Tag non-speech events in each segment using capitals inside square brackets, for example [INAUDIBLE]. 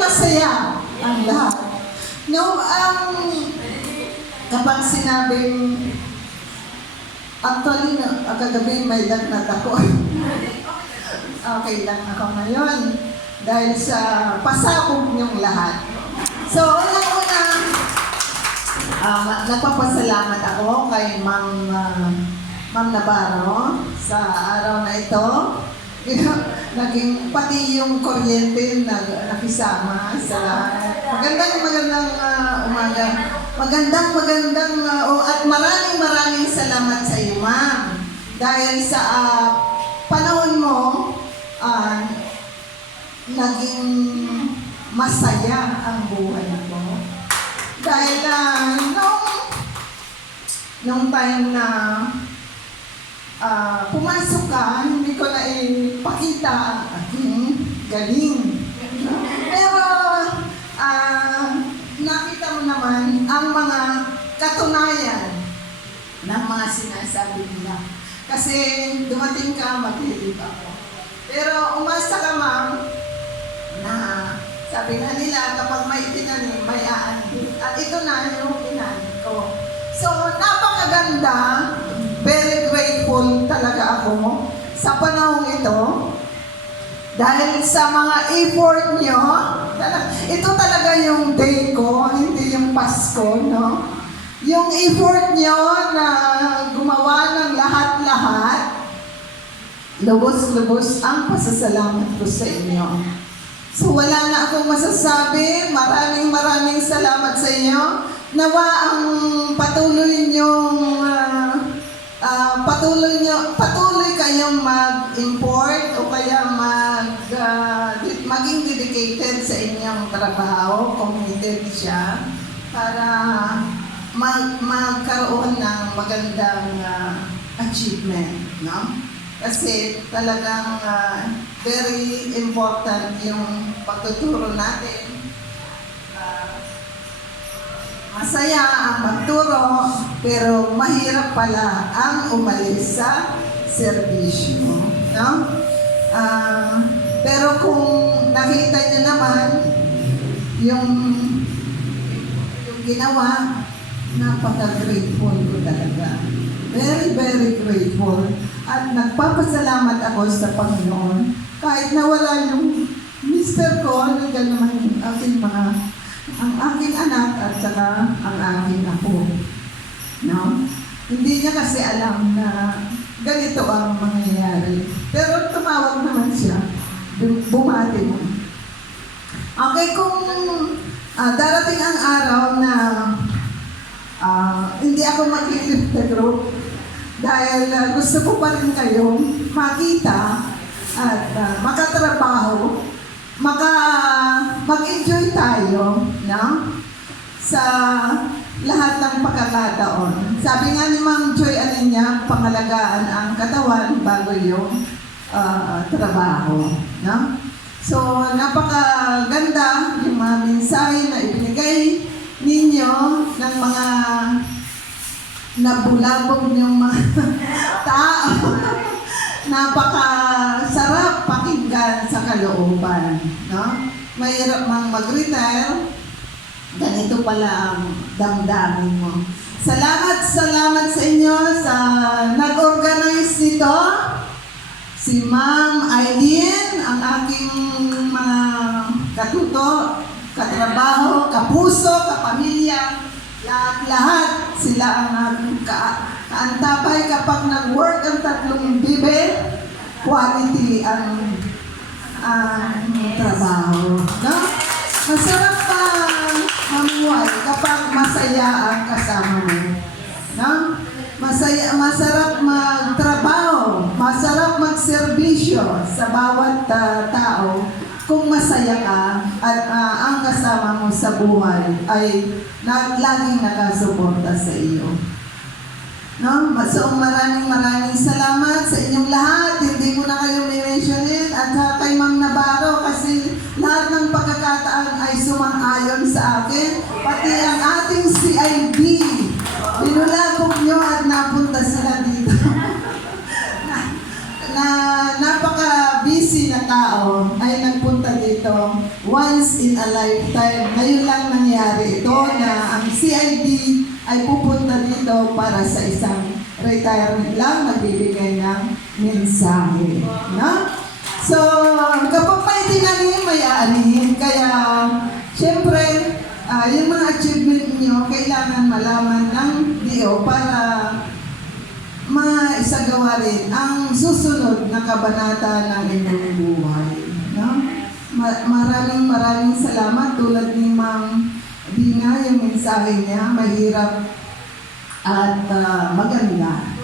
masaya ang lahat. No, ang kapag sinabing Actually, ah, kagabi may lagnat ako. [LAUGHS] okay lang ako ngayon. Dahil sa pasabog niyong lahat. So, unang-una, ah, nagpapasalamat ako kay Ma'am, ah, Ma'am Navarro sa araw na ito. [LAUGHS] Naging pati yung kuryente nag, nakisama sa. Magandang magandang ah, umaga. Magandang magandang ah, oh, at maraming maraming salamat sa iyo, ma'am. Dahil sa ah, panahon mo, ah, naging masaya ang buhay ko. Dahil ah, nung, nung time na ah, pumasok ka, hindi ko na ipakita ang aking galing. Pero ah, nakita mo naman ang mga katunayan ng mga sinasabi nila. Kasi dumating ka, maglilib ako. Pero umasa ka, ma'am, na sabi na nila kapag may itinanim, may aanin. At ito na yung inanim ko. So, napakaganda. Very grateful talaga ako sa panahong ito. Dahil sa mga effort nyo, ito talaga yung day ko, hindi yung Pasko, no? Yung effort nyo na gumawa ng lahat-lahat, lubos-lubos ang pasasalamat ko sa inyo. So wala na akong masasabi. Maraming maraming salamat sa inyo. Nawa ang patuloy niyong ah, patuloy niyo patuloy kayong mag-import o kaya mag di- maging dedicated sa inyong trabaho, committed siya para mag magkaroon ng magandang ah, achievement, no? Kasi talagang ah, very important yung pagtuturo natin. Ah, masaya ang magturo, pero mahirap pala ang umalis sa serbisyo. No? Ah, pero kung nakita niyo naman yung yung ginawa, napaka-grateful ko talaga. Very, very grateful. At nagpapasalamat ako sa Panginoon. Kahit nawala yung mister ko, nandiyan naman yung aking mga, ang aking anak at saka ang aking apo. No? Hindi niya kasi alam na ganito ang mangyayari. Pero tumawag naman siya. Bum- Bumati mo. Okay, kung ah, darating ang araw na ah, hindi ako mag-lift the group dahil ah, gusto ko pa rin kayong makita at ah, makatrabaho, maka, mag-enjoy tayo no? sa lahat ng pagkakataon. Sabi nga ni Ma'am Joy Alinya, pangalagaan ang katawan bago yung ah, trabaho. No? So, napakaganda yung mga mensahe na ibinigay ninyo ng mga nabulabog niyong mga [LAUGHS] tao. Napakasarap pakinggan sa kalooban. No? Mahirap mang mag-retire, ganito pala ang damdamin mo. Salamat, salamat sa inyo sa nag-organize nito. Si Ma'am Eileen, ang aking mga katuto, katrabaho, kapuso, kapamilya, lahat-lahat sila ang aking ka kaantabay kapag nag-work ang tatlong bibe, quality ang ang trabaho. No? Masarap pa mamuhay kapag masaya ang kasama mo. No? Masaya, masarap magtrabaho, masarap magserbisyo sa bawat ah, tao kung masaya ka at ah, ang kasama mo sa buhay ay na, laging nakasuporta sa iyo. No? So maraming maraming salamat sa inyong lahat. Hindi ko na kayo may-mentionin at saka kay Ma'am Navarro kasi lahat ng pagkakataon ay sumang-ayon sa akin. Pati ang ating CID. Binulabog nyo at napunta sila dito. [LAUGHS] na, na napaka-busy na tao ay nagpunta dito once in a lifetime. Ngayon lang nangyari ito na ang CID ay pupunta dito para sa isang retirement lang, magbibigay ng mensahe. No? So, kapag may tinanim, may aanihin. Kaya, syempre, ah, yung mga achievement nyo, kailangan malaman ng DO para maisagawa rin ang susunod na kabanata ng inyong buhay. Maraming maraming salamat tulad ni Ma'am Dina, yung mensahe niya, mahirap at ah, maganda.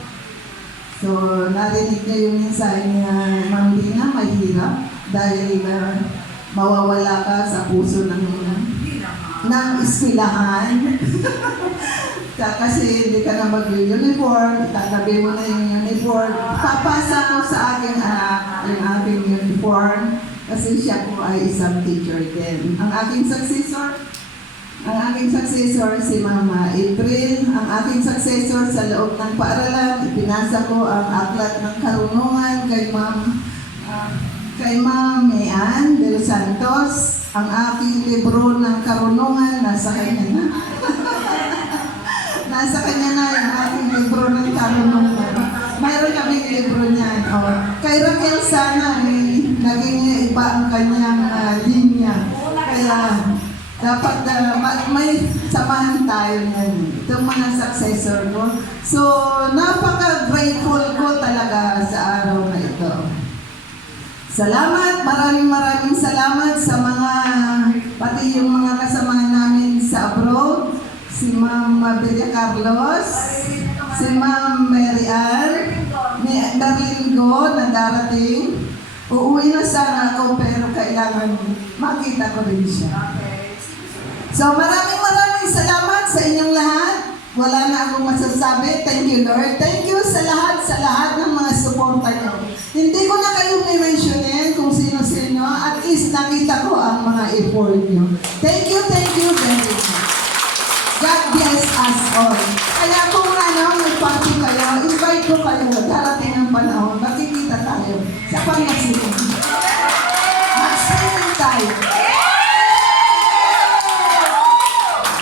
So, narinig niyo yung mensahe niya, Ma'am Dina, mahirap dahil ah, mawawala ka sa puso ng ng eskwelahan. [LAUGHS] Ka- Kasi hindi ka na mag-uniform, tatabi mo na yung uniform. Papasa ko sa aking anak yung aking uniform kasi siya po ay isang teacher din. Ang aking successor, ang aking successor si Mama April, ang aking successor sa loob ng paaralan, ipinasa ko ang aklat ng karunungan kay Ma'am ah, kay Ma'am Mayan de los Santos. Ang aking libro ng karunungan nasa kanya na. [LAUGHS] nasa kanya na yung aking libro ng karunungan. Mayroon kaming libro niyan. Oh. Kay Raquel sana iba ang kanyang ah, linya. Kaya dapat ma- may samahan tayo niyan. Itong mga successor ko. So, napaka-grateful ko talaga sa araw na ito. Salamat, maraming maraming salamat sa mga, pati yung mga kasama namin sa abroad, si Ma'am Mabilia Carlos, si Ma'am Mary Ann, ni Darlene Go na darating. Uuwi na sana ako pero kailangan makita ko rin siya. So maraming maraming salamat sa inyong lahat. Wala na akong masasabi. Thank you, Lord. Thank you sa lahat, sa lahat ng mga suporta niyo. Hindi ko na kayo may-mentionin kung sino-sino. At least nakita ko ang mga effort niyo. Thank you, thank you very much. God bless us all. Kaya kung ano, may party kayo, invite ko kayo. Darating ang panahon, makikita tayo sa pangasinan. Mag-swimming tayo.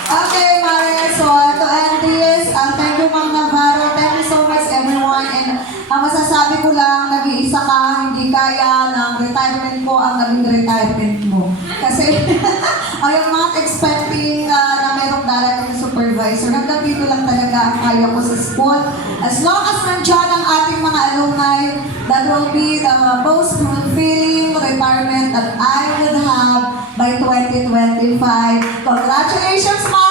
Okay, Mare. So, to end this, uh, thank you, Ma'am Navarro. Thank you so much, everyone. And ang masasabi ko lang, nag-iisa ka, hindi kaya ng retirement ko ang naging retirement mo. Kasi, [LAUGHS] ayun mga expecting uh, na merong darating na supervisor. Hanggang dito lang talaga ang kaya ko sa school. As long as nandyan ang ating mga alumni, that will be the most fulfilling retirement that I will have by 2025. Congratulations, Ma'am!